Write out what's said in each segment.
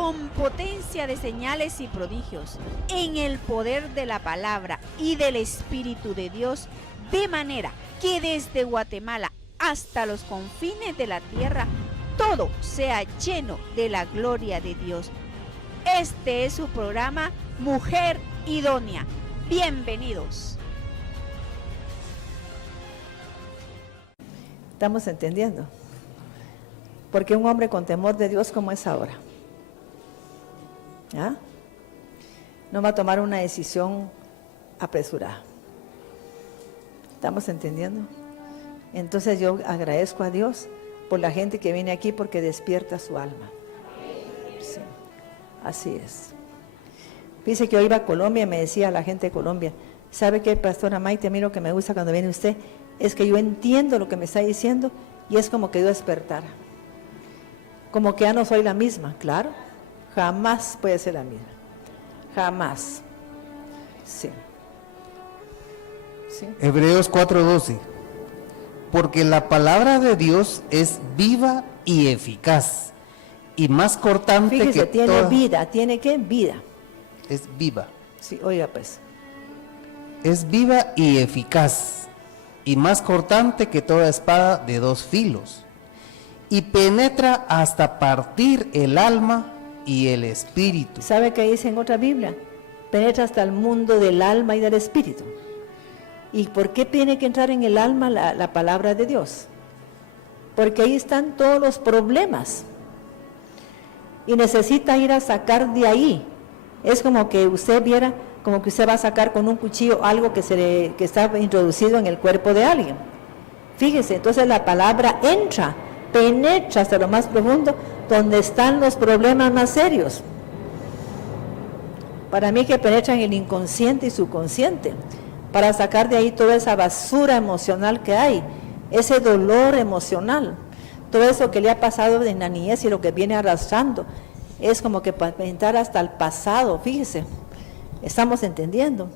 con potencia de señales y prodigios, en el poder de la palabra y del Espíritu de Dios, de manera que desde Guatemala hasta los confines de la tierra, todo sea lleno de la gloria de Dios. Este es su programa Mujer Idónea. Bienvenidos. ¿Estamos entendiendo? Porque un hombre con temor de Dios como es ahora, ¿ah? No va a tomar una decisión apresurada. ¿Estamos entendiendo? Entonces yo agradezco a Dios por la gente que viene aquí porque despierta su alma. Sí, así es. Dice que yo iba a Colombia y me decía la gente de Colombia, ¿sabe qué, pastora Maite? A mí lo que me gusta cuando viene usted es que yo entiendo lo que me está diciendo y es como que yo despertara. Como que ya no soy la misma, claro. Jamás puede ser la misma. Jamás. Sí. ¿Sí? Hebreos 4:12. Porque la palabra de Dios es viva y eficaz y más cortante. Fíjese, que tiene toda... vida. ¿Tiene qué? Vida. Es viva. Sí, oiga pues. Es viva y eficaz y más cortante que toda espada de dos filos, y penetra hasta partir el alma y el espíritu. ¿Sabe qué dice en otra Biblia? Penetra hasta el mundo del alma y del espíritu. ¿Y por qué tiene que entrar en el alma la palabra de Dios? Porque ahí están todos los problemas. Y necesita ir a sacar de ahí. Es como que usted viera, como que usted va a sacar con un cuchillo algo que está introducido en el cuerpo de alguien. Fíjese, entonces la palabra entra, penetra hasta lo más profundo, donde están los problemas más serios. Para mí que penetra en el inconsciente y subconsciente, para sacar de ahí toda esa basura emocional que hay, ese dolor emocional, todo eso que le ha pasado de la niñez y lo que viene arrastrando, es como que para entrar hasta el pasado, fíjese, estamos entendiendo,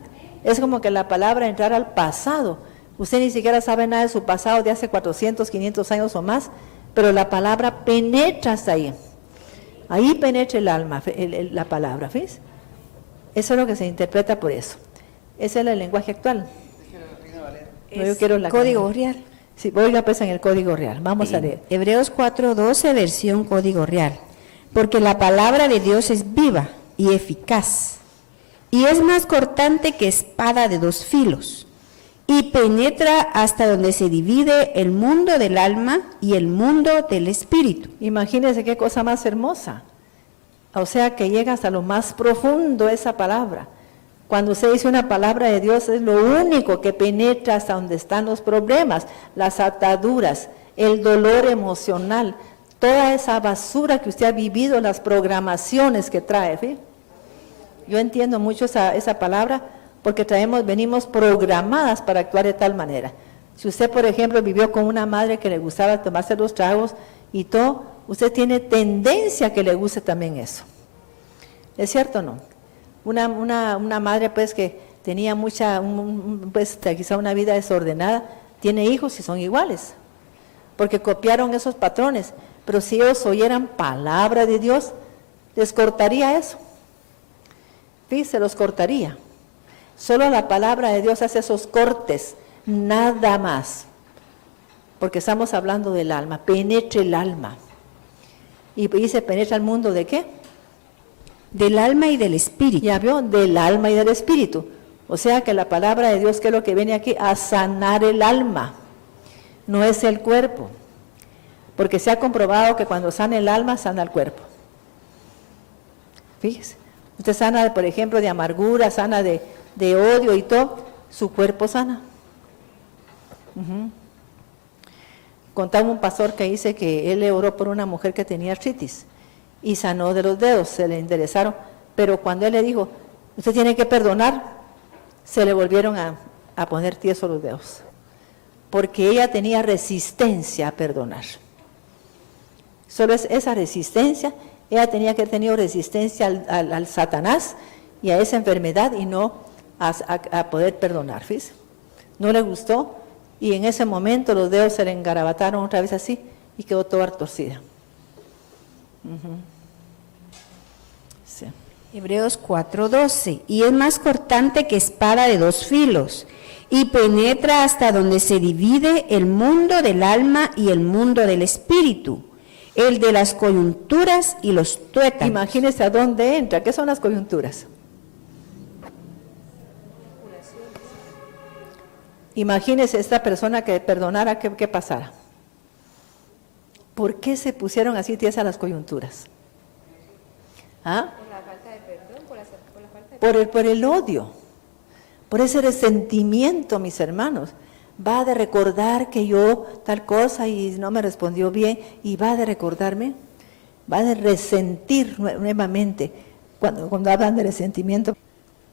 es como que la palabra entrar al pasado, usted ni siquiera sabe nada de su pasado de hace 400, 500 años o más, pero la palabra penetra hasta ahí penetra el alma, la palabra, ¿ves? Eso es lo que se interpreta por eso, ese es el lenguaje actual. No, yo quiero Código Real. Sí, oiga pues en el Código Real, vamos a leer. Hebreos 4:12, versión Código Real. Porque la palabra de Dios es viva y eficaz, y es más cortante que espada de dos filos, y penetra hasta donde se divide el mundo del alma y el mundo del espíritu. Imagínense qué cosa más hermosa. O sea que llega hasta lo más profundo esa palabra. Cuando usted dice una palabra de Dios es lo único que penetra hasta donde están los problemas, las ataduras, el dolor emocional, toda esa basura que usted ha vivido, las programaciones que trae. ¿sí? Yo entiendo mucho esa palabra porque venimos programadas para actuar de tal manera. Si usted, por ejemplo, vivió con una madre que le gustaba tomarse los tragos y todo, usted tiene tendencia a que le guste también eso. ¿Es cierto o no? Una madre pues que tenía pues quizá una vida desordenada, tiene hijos y son iguales, porque copiaron esos patrones, pero si ellos oyeran palabra de Dios, les cortaría eso. Fíjese, los cortaría. Solo la palabra de Dios hace esos cortes, nada más, porque estamos hablando del alma, penetre el alma. Y dice, penetra el mundo ¿de qué? Del alma y del espíritu. Ya vio, del alma y del espíritu. O sea que la palabra de Dios, ¿qué es lo que viene aquí? A sanar el alma, no es el cuerpo. Porque se ha comprobado que cuando sana el alma, sana el cuerpo. Fíjese, usted sana, por ejemplo, de amargura, sana de odio y todo, su cuerpo sana. Contaba un pastor que dice que él le oró por una mujer que tenía artritis y sanó de los dedos, se le enderezaron, pero cuando él le dijo, usted tiene que perdonar, se le volvieron a poner tiesos los dedos, porque ella tenía resistencia a perdonar. Solo es esa resistencia, ella tenía que haber tenido resistencia al Satanás y a esa enfermedad y no a poder perdonar, ¿fíjese? No le gustó y en ese momento los dedos se le engarabataron otra vez así y quedó toda torcida. Sí. Hebreos 4:12, y es más cortante que espada de dos filos, y penetra hasta donde se divide el mundo del alma y el mundo del espíritu, el de las coyunturas y los tuétanos. Imagínese a dónde entra. ¿Qué son las coyunturas? Imagínese esta persona que perdonara, ¿qué pasara? ¿Por qué se pusieron así tiesas las coyunturas? ¿Ah? Por la falta de perdón, por la falta de... Por el odio, por ese resentimiento, mis hermanos. Va de recordar que yo tal cosa y no me respondió bien, y va de recordarme, va de resentir nuevamente, cuando hablan de resentimiento.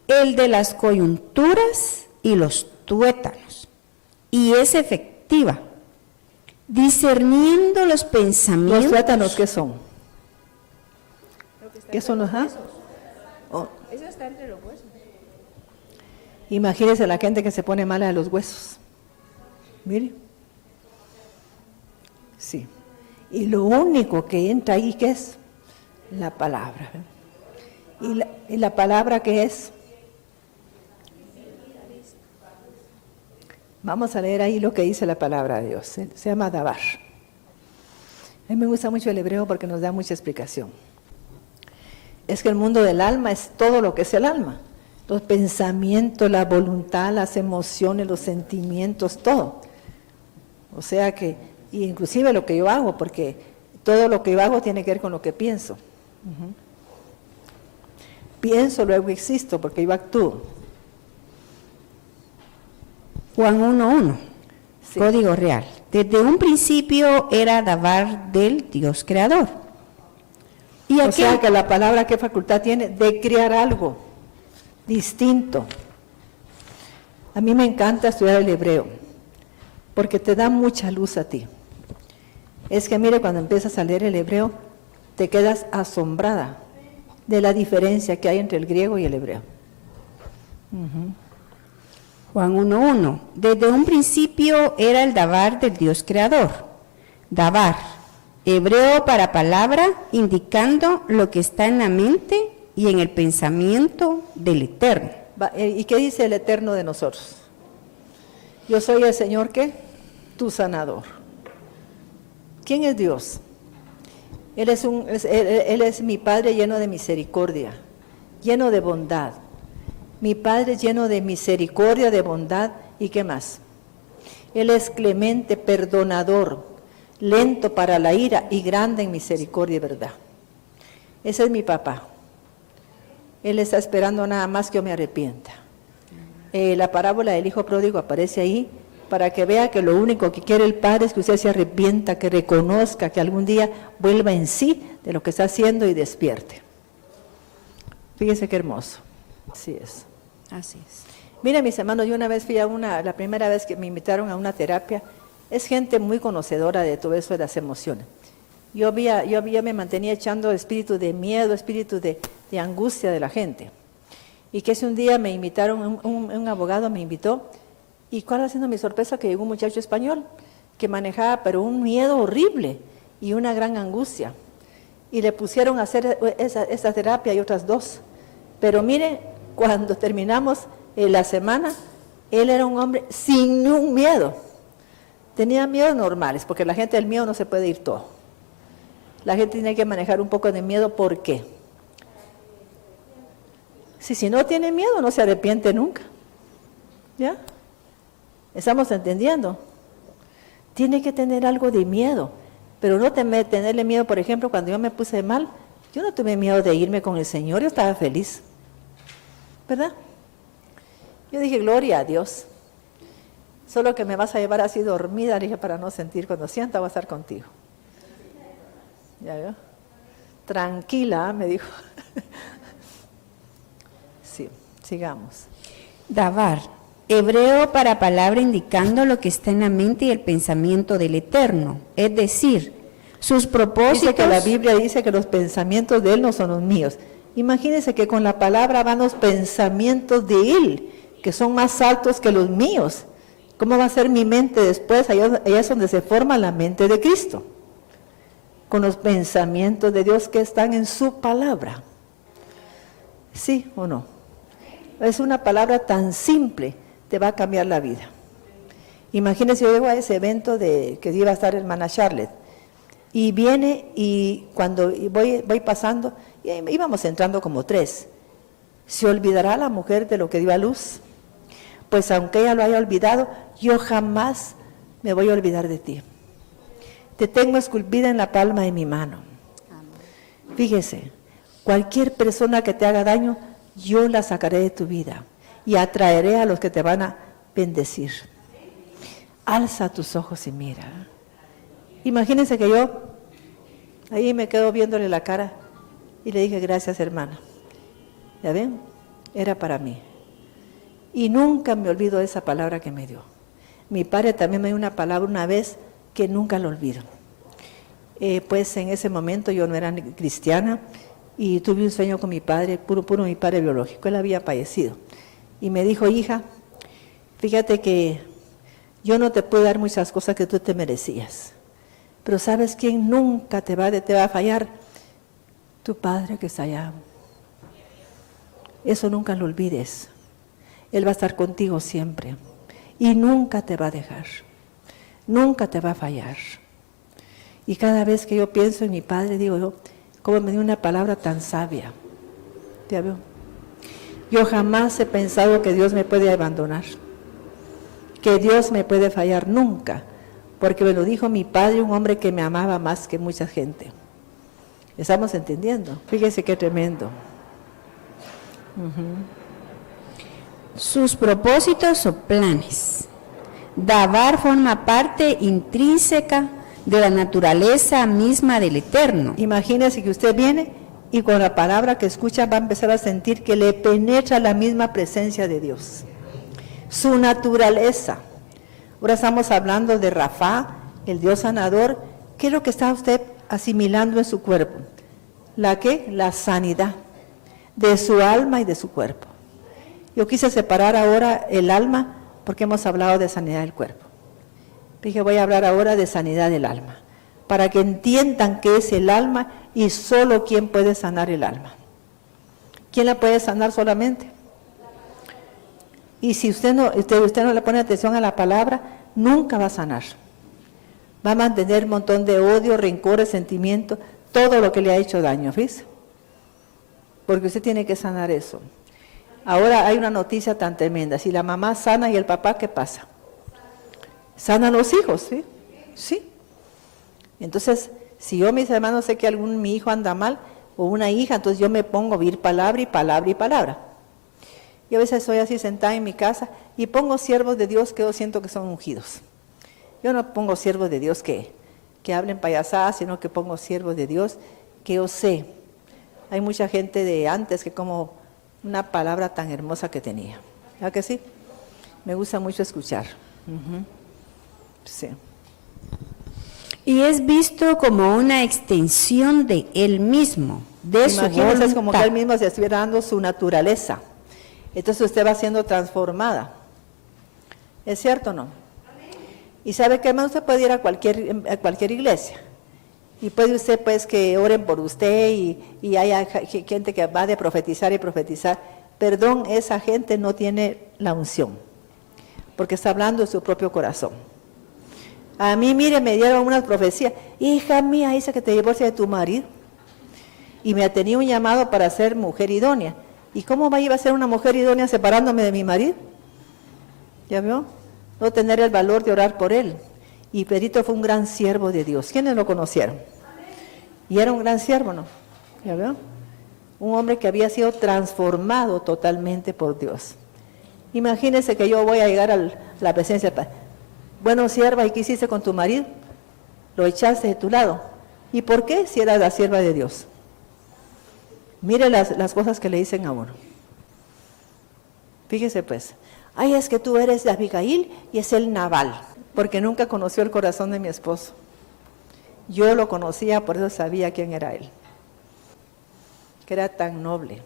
El de las coyunturas y los tuétanos, y es efectiva, discerniendo los pensamientos. ¿Los tuétanos qué son? ¿Qué son los huesos? Oh. Eso está entre los huesos. Imagínese la gente que se pone mala de los huesos. Mire. Sí. Y lo único que entra ahí, ¿qué es? La palabra. ¿Y la palabra qué es? Vamos a leer ahí lo que dice la palabra de Dios. Se llama Dabar. A mí me gusta mucho el hebreo porque nos da mucha explicación. Es que el mundo del alma es todo lo que es el alma. Los pensamientos, la voluntad, las emociones, los sentimientos, todo. O sea que, inclusive lo que yo hago, porque todo lo que yo hago tiene que ver con lo que pienso. Pienso, luego existo, porque yo actúo. Juan 1:1, Sí. Código real. Desde un principio era Dabar del Dios creador. Y O aquel, sea que la palabra, ¿qué facultad tiene? De crear algo distinto. A mí me encanta estudiar el hebreo, porque te da mucha luz a ti. Es que mire, cuando empiezas a leer el hebreo, te quedas asombrada de la diferencia que hay entre el griego y el hebreo. Juan 1:1, desde un principio era el Dabar del Dios creador. Dabar, hebreo para palabra, indicando lo que está en la mente y en el pensamiento del Eterno. ¿Y qué dice el Eterno de nosotros? Yo soy el Señor, ¿qué? Tu sanador. ¿Quién es Dios? Él es mi Padre lleno de misericordia, lleno de bondad. Mi Padre es lleno de misericordia, de bondad, ¿y qué más? Él es clemente, perdonador, lento para la ira y grande en misericordia y verdad. Ese es mi papá. Él está esperando nada más que yo me arrepienta. La parábola del hijo pródigo aparece ahí para que vea que lo único que quiere el Padre es que usted se arrepienta, que reconozca, que algún día vuelva en sí de lo que está haciendo y despierte. Fíjese qué hermoso. Así es. Así es. Mira, mis hermanos, yo una vez fui la primera vez que me invitaron a una terapia, es gente muy conocedora de todo eso de las emociones. Yo me mantenía echando espíritu de miedo, espíritu de angustia de la gente. Y que ese un día me invitaron, un abogado me invitó, y cuál ha sido mi sorpresa, que llegó un muchacho español que manejaba, pero un miedo horrible y una gran angustia. Y le pusieron a hacer esa terapia y otras dos. Pero mire, cuando terminamos la semana, él era un hombre sin ningún miedo. Tenía miedos normales, porque la gente del miedo no se puede ir todo. La gente tiene que manejar un poco de miedo, ¿por qué? Si no tiene miedo, no se arrepiente nunca. ¿Ya? ¿Estamos entendiendo? Tiene que tener algo de miedo, pero no tenerle miedo. Por ejemplo, cuando yo me puse mal, yo no tuve miedo de irme con el Señor, yo estaba feliz. ¿Verdad? Yo dije, gloria a Dios. Solo que me vas a llevar así dormida, dije, para no sentir. Cuando sienta voy a estar contigo. ¿Ya veo? Tranquila, me dijo. Sí, sigamos. Dabar, hebreo para palabra indicando lo que está en la mente y el pensamiento del Eterno, es decir, sus propósitos. Dice que la Biblia dice que los pensamientos de Él no son los míos. Imagínense que con la palabra van los pensamientos de Él, que son más altos que los míos. ¿Cómo va a ser mi mente después? Allá es donde se forma la mente de Cristo. Con los pensamientos de Dios que están en su palabra. ¿Sí o no? Es una palabra tan simple, te va a cambiar la vida. Imagínense, yo llego a ese evento que iba a estar hermana Charlotte, y viene, y cuando voy pasando, y íbamos entrando como 3. ¿Se olvidará la mujer de lo que dio a luz? Pues aunque ella lo haya olvidado, yo jamás me voy a olvidar de ti. Te tengo esculpida en la palma de mi mano. Fíjese, cualquier persona que te haga daño, yo la sacaré de tu vida y atraeré a los que te van a bendecir. Alza tus ojos y mira. Imagínense que yo ahí me quedo viéndole la cara y le dije, gracias hermana. ¿Ya ven? Era para mí. Y nunca me olvido de esa palabra que me dio. Mi padre también me dio una palabra una vez que nunca lo olvido. Pues en ese momento yo no era cristiana y tuve un sueño con mi padre, puro mi padre biológico. Él había fallecido. Y me dijo, hija, fíjate que yo no te puedo dar muchas cosas que tú te merecías. Pero ¿sabes quién nunca te va a fallar? Tu padre que está allá. Eso nunca lo olvides. Él va a estar contigo siempre. Y nunca te va a dejar. Nunca te va a fallar. Y cada vez que yo pienso en mi padre, digo yo, ¿cómo me dio una palabra tan sabia? ¿Ya veo? Yo jamás he pensado que Dios me puede abandonar. Que Dios me puede fallar nunca. Porque me lo dijo mi padre, un hombre que me amaba más que mucha gente. ¿Estamos entendiendo? Fíjese qué tremendo. Sus propósitos o planes. Dabar forma parte intrínseca de la naturaleza misma del Eterno. Imagínese que usted viene y con la palabra que escucha va a empezar a sentir que le penetra la misma presencia de Dios. Su naturaleza. Ahora estamos hablando de Rafá, el Dios sanador. ¿Qué es lo que está usted asimilando en su cuerpo? ¿La qué? La sanidad de su alma y de su cuerpo. Yo quise separar ahora el alma porque hemos hablado de sanidad del cuerpo. Dije, voy a hablar ahora de sanidad del alma, para que entiendan qué es el alma y solo quién puede sanar el alma. ¿Quién la puede sanar solamente? Y si usted no le pone atención a la palabra, nunca va a sanar. Va a mantener un montón de odio, rencores, sentimientos, todo lo que le ha hecho daño, ¿ves? Porque usted tiene que sanar eso. Ahora hay una noticia tan tremenda. Si la mamá sana y el papá, ¿qué pasa? Sanan los hijos, ¿sí? Sí. Entonces, si yo, mis hermanos, sé que mi hijo anda mal, o una hija, entonces yo me pongo a oír palabra y palabra y palabra. Y a veces estoy así sentada en mi casa y pongo siervos de Dios que yo siento que son ungidos. Yo no pongo siervos de Dios que hablen payasadas, sino que pongo siervos de Dios que yo sé. Hay mucha gente de antes que como una palabra tan hermosa que tenía. ¿Verdad que sí? Me gusta mucho escuchar. Sí. Y es visto como una extensión de él mismo, de su voluntad. Es como que él mismo se estuviera dando su naturaleza. Entonces usted va siendo transformada. ¿Es cierto o no? Y sabe que más usted puede ir a cualquier iglesia. Y puede usted pues que oren por usted y haya gente que va de profetizar y profetizar. Perdón, esa gente no tiene la unción, porque está hablando de su propio corazón. A mí, mire, me dieron una profecía. Hija mía, dice que te divorcies de tu marido. Y me tenía un llamado para ser mujer idónea. ¿Y cómo iba a ser una mujer idónea separándome de mi marido? ¿Ya vio? No tener el valor de orar por él. Y Pedrito fue un gran siervo de Dios. ¿Quiénes lo conocieron? Y era un gran siervo, ¿no? ¿Ya veo? Un hombre que había sido transformado totalmente por Dios. Imagínense que yo voy a llegar a la presencia del Padre. Bueno, sierva, ¿y qué hiciste con tu marido? Lo echaste de tu lado. ¿Y por qué? Si eras la sierva de Dios. Mire las cosas que le dicen a uno. Fíjese pues. Ay, es que tú eres de Abigail y es el Nabal. Porque nunca conoció el corazón de mi esposo. Yo lo conocía, por eso sabía quién era él. Que era tan noble.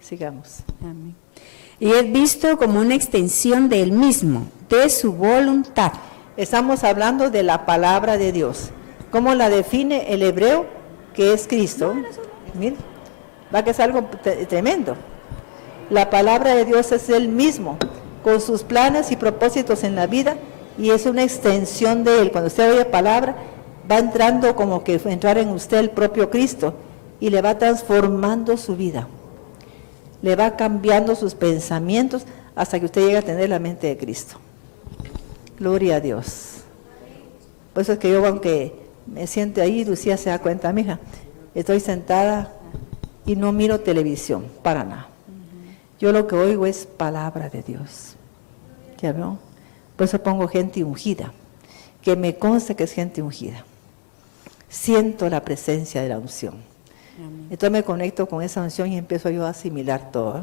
Sigamos. Amén. Y es visto como una extensión de él mismo, de su voluntad. Estamos hablando de la palabra de Dios. ¿Cómo la define el hebreo? Que es Cristo. Mire, Va que es algo tremendo. La palabra de Dios es Él mismo, con sus planes y propósitos en la vida, y es una extensión de Él. Cuando usted oye palabra, va entrando como que entrar en usted el propio Cristo, y le va transformando su vida. Le va cambiando sus pensamientos hasta que usted llegue a tener la mente de Cristo. Gloria a Dios. Por eso es que yo, aunque me siento ahí, Lucía se da cuenta, mija, estoy sentada y no miro televisión, para nada. Yo lo que oigo es palabra de Dios. ¿Ya veo? Por eso pongo gente ungida, que me consta que es gente ungida. Siento la presencia de la unción. Entonces me conecto con esa unción y empiezo yo a asimilar todo.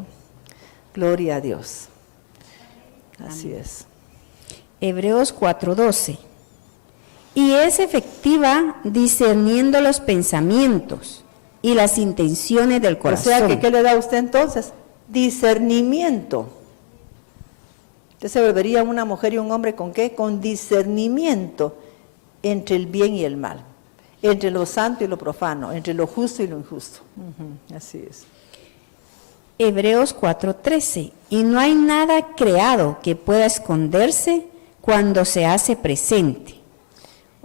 Gloria a Dios. Así es. Hebreos 4:12. Y es efectiva discerniendo los pensamientos y las intenciones del corazón. O sea, que ¿qué le da a usted entonces? Discernimiento. Usted se volvería una mujer y un hombre ¿con qué? Con discernimiento entre el bien y el mal, entre lo santo y lo profano, entre lo justo y lo injusto. Así es. Hebreos 4:13. Y no hay nada creado que pueda esconderse cuando se hace presente.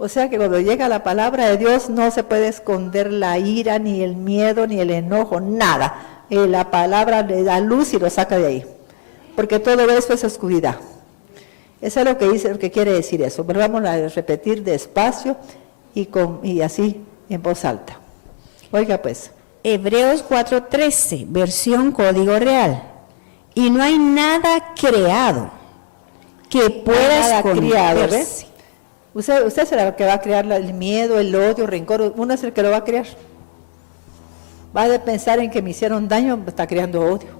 O sea que cuando llega la palabra de Dios no se puede esconder la ira, ni el miedo, ni el enojo, nada. La palabra le da luz y lo saca de ahí. Porque todo eso es oscuridad. Eso es lo que dice, lo que quiere decir eso. Pero vamos a repetir despacio y así en voz alta. Oiga pues. Hebreos 4:13, versión Código Real. Y no hay nada creado que pueda esconderse. Usted será el que va a crear el miedo, el odio, el rencor. Uno es el que lo va a crear. Va a pensar en que me hicieron daño, está creando odio.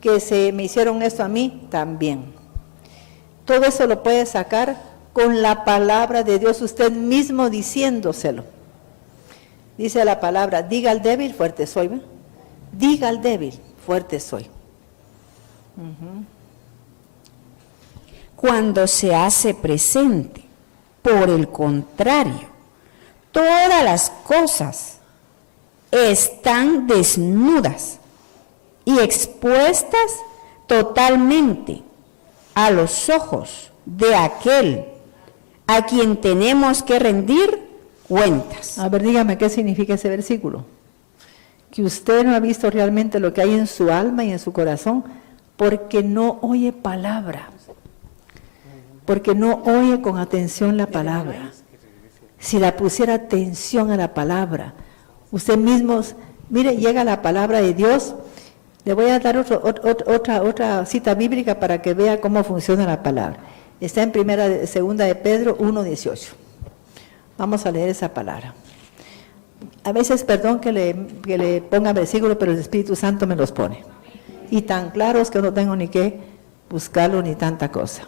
Que me hicieron esto a mí, también. Todo eso lo puede sacar con la palabra de Dios, usted mismo diciéndoselo. Dice la palabra, diga al débil, fuerte soy. ¿Ve? Diga al débil, fuerte soy. Cuando se hace presente, por el contrario, todas las cosas están desnudas y expuestas totalmente a los ojos de aquel a quien tenemos que rendir cuentas. A ver, dígame qué significa ese versículo. Que usted no ha visto realmente lo que hay en su alma y en su corazón porque no oye palabra. Porque no oye con atención la palabra. Si la pusiera atención a la palabra, usted mismo, mire, llega la palabra de Dios. Le voy a dar otra cita bíblica para que vea cómo funciona la palabra. Está en segunda de Pedro 1:18. Vamos a leer esa palabra. A veces, perdón que le ponga versículos, pero el Espíritu Santo me los pone. Y tan claros que no tengo ni que buscarlo ni tanta cosa.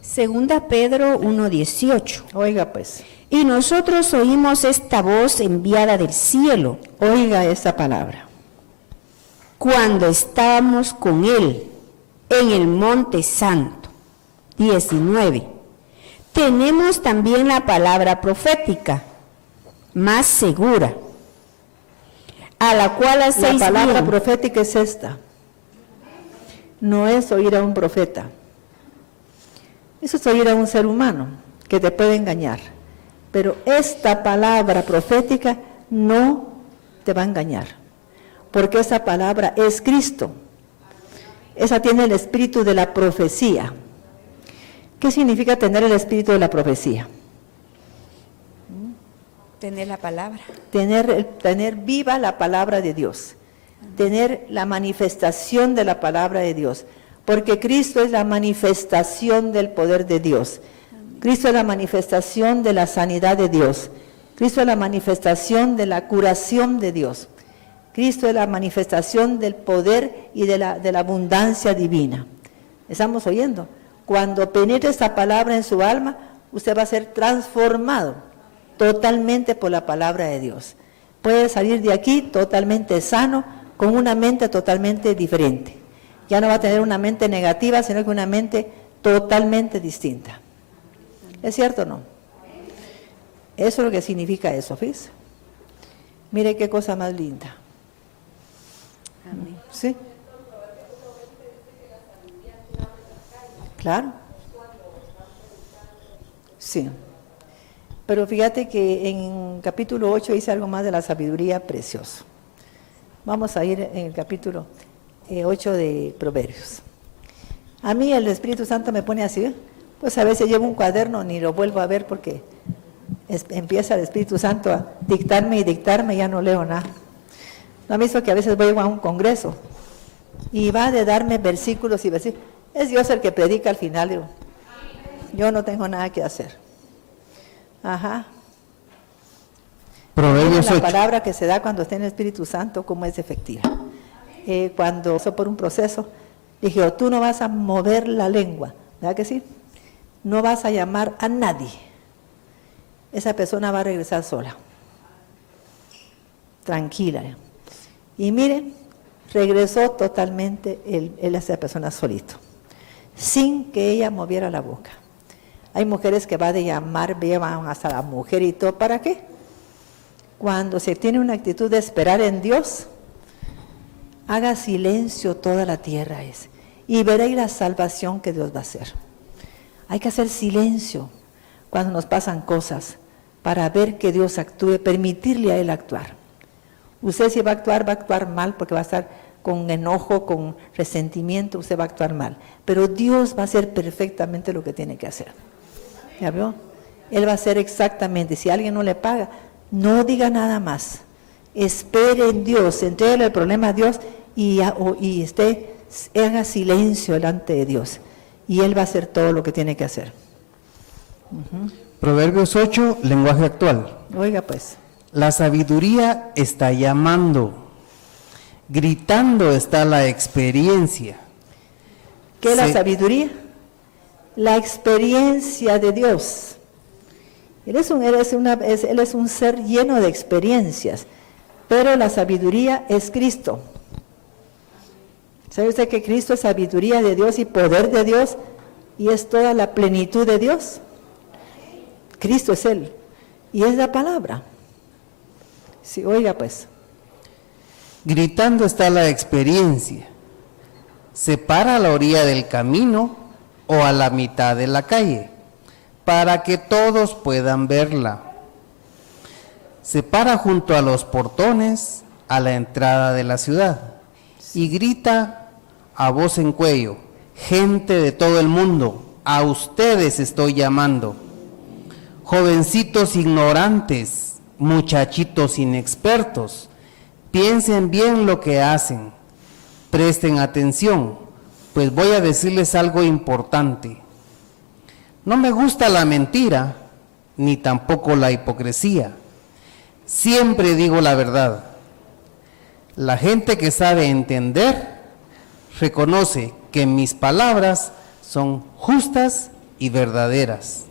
Segunda Pedro 1:18. Oiga pues. Y nosotros oímos esta voz enviada del cielo. Oiga esta palabra. Cuando estábamos con él en el monte santo. 19. Tenemos también la palabra profética, más segura, a la cual hacéis La palabra bien. profética es esta. No es oír a un profeta. Eso es oír a un ser humano que te puede engañar. Pero esta palabra profética no te va a engañar. Porque esa palabra es Cristo. Esa tiene el espíritu de la profecía. ¿Qué significa tener el espíritu de la profecía? Tener la palabra. Tener viva la palabra de Dios. Tener la manifestación de la palabra de Dios. Porque Cristo es la manifestación del poder de Dios. Cristo es la manifestación de la sanidad de Dios. Cristo es la manifestación de la curación de Dios. Cristo es la manifestación del poder y de la abundancia divina. ¿Estamos oyendo? Cuando penetre esta palabra en su alma, usted va a ser transformado totalmente por la palabra de Dios. Puede salir de aquí totalmente sano, con una mente totalmente diferente. Ya no va a tener una mente negativa, sino que una mente totalmente distinta. ¿Es cierto o no? Eso es lo que significa eso, fíjese. Mire qué cosa más linda. Amén. ¿Sí? Claro. Sí. Pero fíjate que en capítulo 8 dice algo más de la sabiduría precioso. Vamos a ir en el capítulo 8 de Proverbios. A mí el Espíritu Santo me pone así, pues a veces llevo un cuaderno, ni lo vuelvo a ver porque empieza el Espíritu Santo a dictarme y ya no leo nada. ¿No han visto que a veces voy a un congreso y va de darme versículos y versículos? Es Dios el que predica al final, digo, yo no tengo nada que hacer. Ajá. Proverbios La 8. palabra que se da cuando está en el Espíritu Santo, cómo es efectiva. Cuando pasó por un proceso, dije, oh, tú no vas a mover la lengua, ¿verdad que sí? No vas a llamar a nadie. Esa persona va a regresar sola. Tranquila. Y miren, regresó totalmente esa persona solito, sin que ella moviera la boca. Hay mujeres que van a llamar, llevan hasta la mujer y todo, ¿para qué? Cuando se tiene una actitud de esperar en Dios, haga silencio toda la tierra y veréis la salvación que Dios va a hacer. Hay que hacer silencio cuando nos pasan cosas para ver que Dios actúe, permitirle a Él actuar. Usted si va a actuar mal porque va a estar con enojo, con resentimiento, usted va a actuar mal. Pero Dios va a hacer perfectamente lo que tiene que hacer. ¿Ya vio? Él va a hacer exactamente. Si alguien no le paga, no diga nada más. Espere en Dios, entréguele el problema a Dios y haga silencio delante de Dios. Y Él va a hacer todo lo que tiene que hacer. Proverbios 8, lenguaje actual. Oiga pues. La sabiduría está llamando, gritando está la experiencia. ¿Qué es la sabiduría? La experiencia de Dios. Él es un ser lleno de experiencias, pero la sabiduría es Cristo. ¿Sabe usted que Cristo es sabiduría de Dios y poder de Dios y es toda la plenitud de Dios? Cristo es Él y es la palabra. Sí, oiga pues. Gritando está la experiencia. Se para a la orilla del camino o a la mitad de la calle, para que todos puedan verla. Se para junto a los portones a la entrada de la ciudad y grita a voz en cuello: gente de todo el mundo, a ustedes estoy llamando. Jovencitos ignorantes, muchachitos inexpertos, piensen bien lo que hacen, presten atención, pues voy a decirles algo importante. No me gusta la mentira, ni tampoco la hipocresía. Siempre digo la verdad. La gente que sabe entender, reconoce que mis palabras son justas y verdaderas.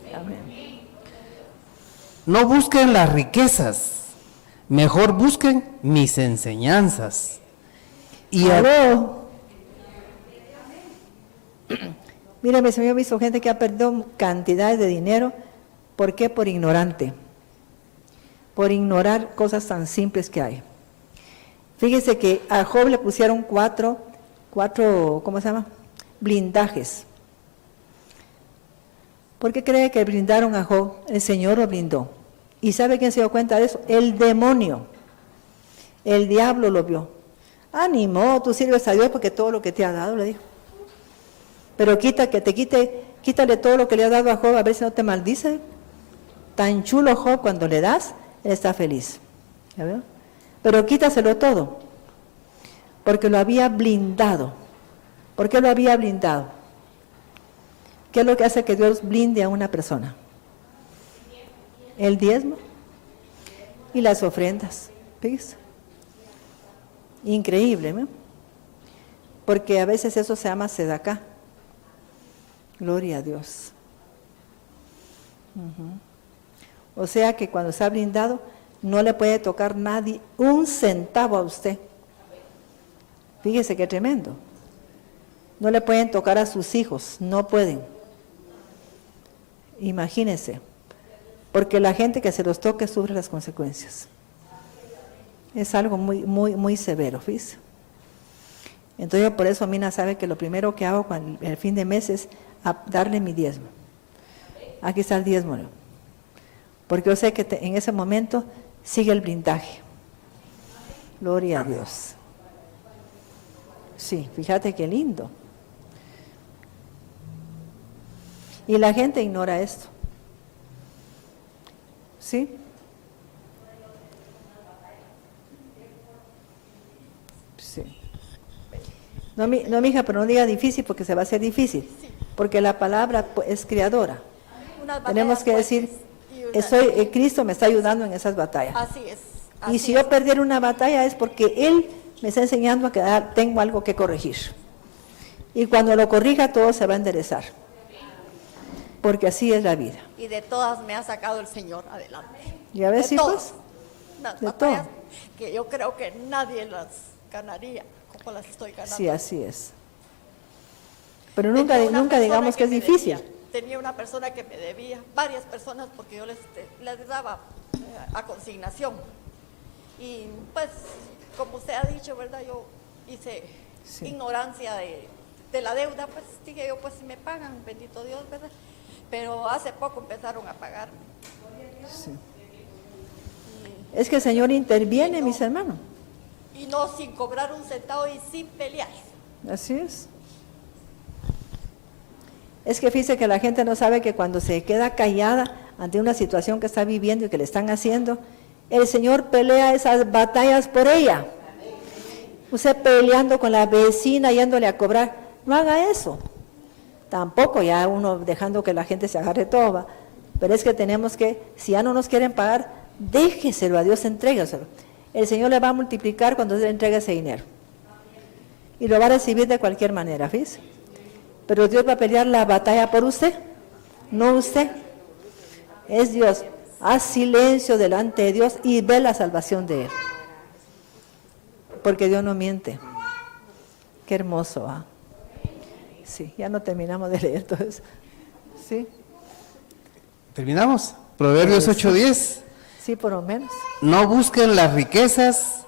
No busquen las riquezas, mejor busquen mis enseñanzas. Mira, mi Señor, he visto gente que ha perdido cantidades de dinero. ¿Por qué? Por ignorante. Por ignorar cosas tan simples que hay. Fíjese que a Job le pusieron cuatro, ¿cómo se llama? Blindajes. ¿Por qué cree que blindaron a Job? El Señor lo blindó. ¿Y sabe quién se dio cuenta de eso? El demonio. El diablo lo vio. Ánimo, tú sirves a Dios porque todo lo que te ha dado, le dijo. Pero quítale todo lo que le ha dado a Job, a ver si no te maldice. Tan chulo Job, cuando le das, él está feliz. ¿Ya veo? Pero quítaselo todo, porque lo había blindado. ¿Por qué lo había blindado? ¿Qué es lo que hace que Dios blinde a una persona? El diezmo y las ofrendas. ¿Ves? Increíble, ¿no? Porque a veces eso se llama sedacá. Gloria a Dios. O sea que cuando está blindado, no le puede tocar nadie un centavo a usted. Fíjese qué tremendo. No le pueden tocar a sus hijos, no pueden. Imagínense, porque la gente que se los toque sufre las consecuencias. Es algo muy severo, ¿fíjese? Entonces, por eso Mina sabe que lo primero que hago con el fin de mes es darle mi diezmo. Aquí está el diezmo, ¿no? Porque yo sé que en ese momento sigue el blindaje. Gloria a Dios. Sí, fíjate qué lindo. Y la gente ignora esto. ¿Sí? Sí. No, mija, pero no diga difícil porque se va a hacer difícil. Porque la palabra es creadora. Tenemos que decir, Cristo me está ayudando en esas batallas. Así es. Y si yo perdiera una batalla es porque Él me está enseñando a que tengo algo que corregir. Y cuando lo corrija todo se va a enderezar. Porque así es la vida. Y de todas me ha sacado el Señor adelante. ¿Ya ves, de hijos? todas. Las De batallas todo. que yo creo que nadie las ganaría como las estoy ganando. Sí, así es. Pero Tenía una nunca persona digamos que es me difícil. debía. Tenía una persona que me debía, varias personas, porque yo les daba a consignación. Y pues, como usted ha dicho, ¿verdad? Yo hice ignorancia de la deuda, pues dije yo, pues si me pagan, bendito Dios, ¿verdad? Pero hace poco empezaron a pagarme. Sí. Es que el Señor interviene, mis hermanos. Y no sin cobrar un centavo y sin pelear. Así es. Es que fíjese que la gente no sabe que cuando se queda callada ante una situación que está viviendo y que le están haciendo, el Señor pelea esas batallas por ella. Usted peleando con la vecina, yéndole a cobrar, no haga eso. Tampoco ya uno dejando que la gente se agarre todo, ¿va? Pero es que tenemos que, si ya no nos quieren pagar, déjeselo a Dios, entrégaselo. El Señor le va a multiplicar cuando usted le entregue ese dinero. Y lo va a recibir de cualquier manera, ¿fíjese? Pero Dios va a pelear la batalla por usted, no usted. Es Dios. Haz silencio delante de Dios y ve la salvación de Él. Porque Dios no miente. Qué hermoso, ¿ah? Sí, ya no terminamos de leer todo eso. ¿Sí? ¿Terminamos? Proverbios 8:10. Sí, por lo menos. No busquen las riquezas,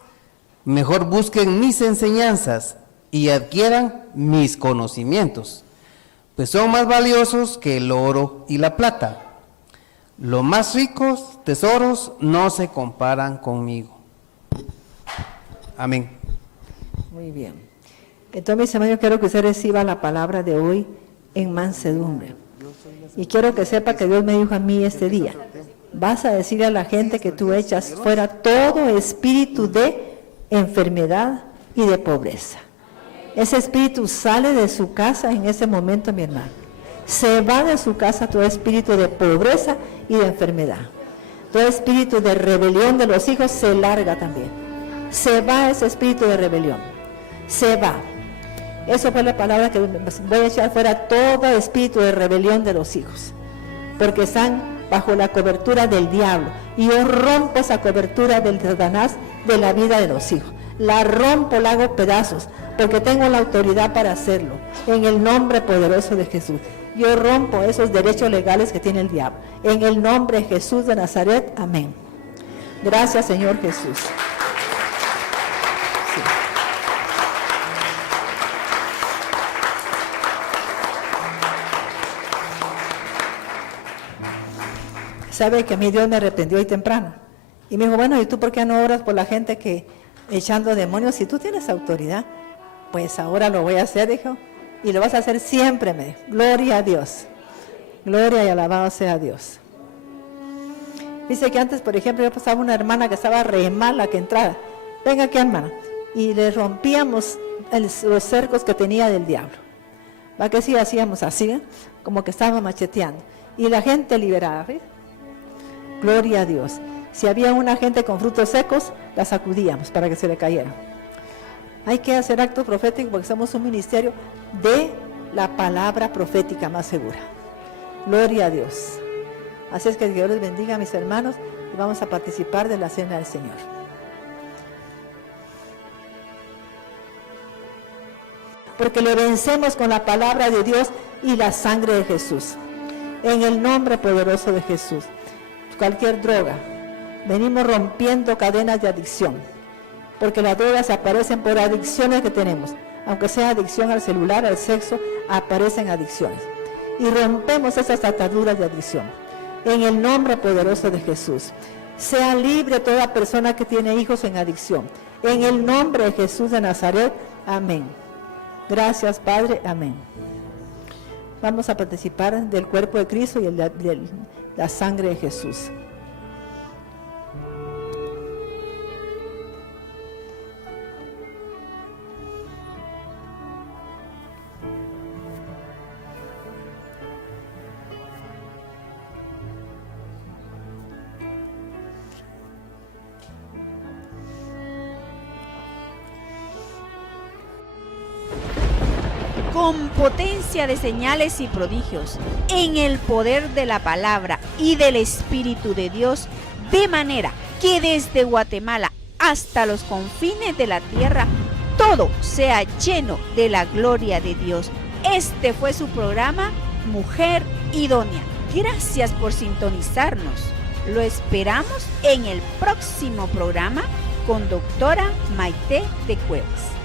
mejor busquen mis enseñanzas y adquieran mis conocimientos, pues son más valiosos que el oro y la plata. Los más ricos tesoros no se comparan conmigo. Amén. Muy bien. Entonces, mis hermanos, quiero que usted reciba la palabra de hoy en mansedumbre. Y quiero que sepa que Dios me dijo a mí este día, vas a decirle a la gente que tú echas fuera todo espíritu de enfermedad y de pobreza. Ese espíritu sale de su casa en ese momento, mi hermano. Se va de su casa todo espíritu de pobreza y de enfermedad. Todo espíritu de rebelión de los hijos se larga también. Se va ese espíritu de rebelión. Se va. Eso fue la palabra que voy a echar fuera, todo espíritu de rebelión de los hijos. Porque están bajo la cobertura del diablo. Y yo rompo esa cobertura del Satanás de la vida de los hijos. La rompo, la hago pedazos, porque tengo la autoridad para hacerlo. En el nombre poderoso de Jesús. Yo rompo esos derechos legales que tiene el diablo. En el nombre de Jesús de Nazaret. Amén. Gracias, Señor Jesús. Sí. Sabe que a mí Dios me arrepintió hoy temprano. Y me dijo, bueno, ¿y tú por qué no oras por la gente que echando demonios? Si tú tienes autoridad, pues ahora lo voy a hacer, dijo. Y lo vas a hacer siempre, me dijo. Gloria a Dios. Gloria y alabado sea Dios. Dice que antes, por ejemplo, yo pasaba una hermana que estaba re mala que entrara. Venga aquí, hermana. Y le rompíamos los cercos que tenía del diablo. ¿Va que sí hacíamos así? Como que estaba macheteando. Y la gente liberada, ¿ves? Gloria a Dios. Si había una gente con frutos secos, la sacudíamos para que se le cayeran. Hay que hacer actos proféticos porque somos un ministerio de la palabra profética más segura. Gloria a Dios. Así es que Dios les bendiga, mis hermanos, y vamos a participar de la cena del Señor. Porque le vencemos con la palabra de Dios y la sangre de Jesús. En el nombre poderoso de Jesús. Cualquier droga. Venimos rompiendo cadenas de adicción. porque las drogas aparecen por adicciones que tenemos. Aunque sea adicción al celular, al sexo, aparecen adicciones. Y rompemos esas ataduras de adicción. En el nombre poderoso de Jesús. Sea libre toda persona que tiene hijos en adicción. En el nombre de Jesús de Nazaret. Amén. Gracias, Padre. Amén. Vamos a participar del cuerpo de Cristo y de la sangre de Jesús. Con potencia de señales y prodigios, en el poder de la palabra y del Espíritu de Dios, de manera que desde Guatemala hasta los confines de la tierra, todo sea lleno de la gloria de Dios. Este fue su programa, Mujer Idónea. Gracias por sintonizarnos. Lo esperamos en el próximo programa con doctora Maite de Cuevas.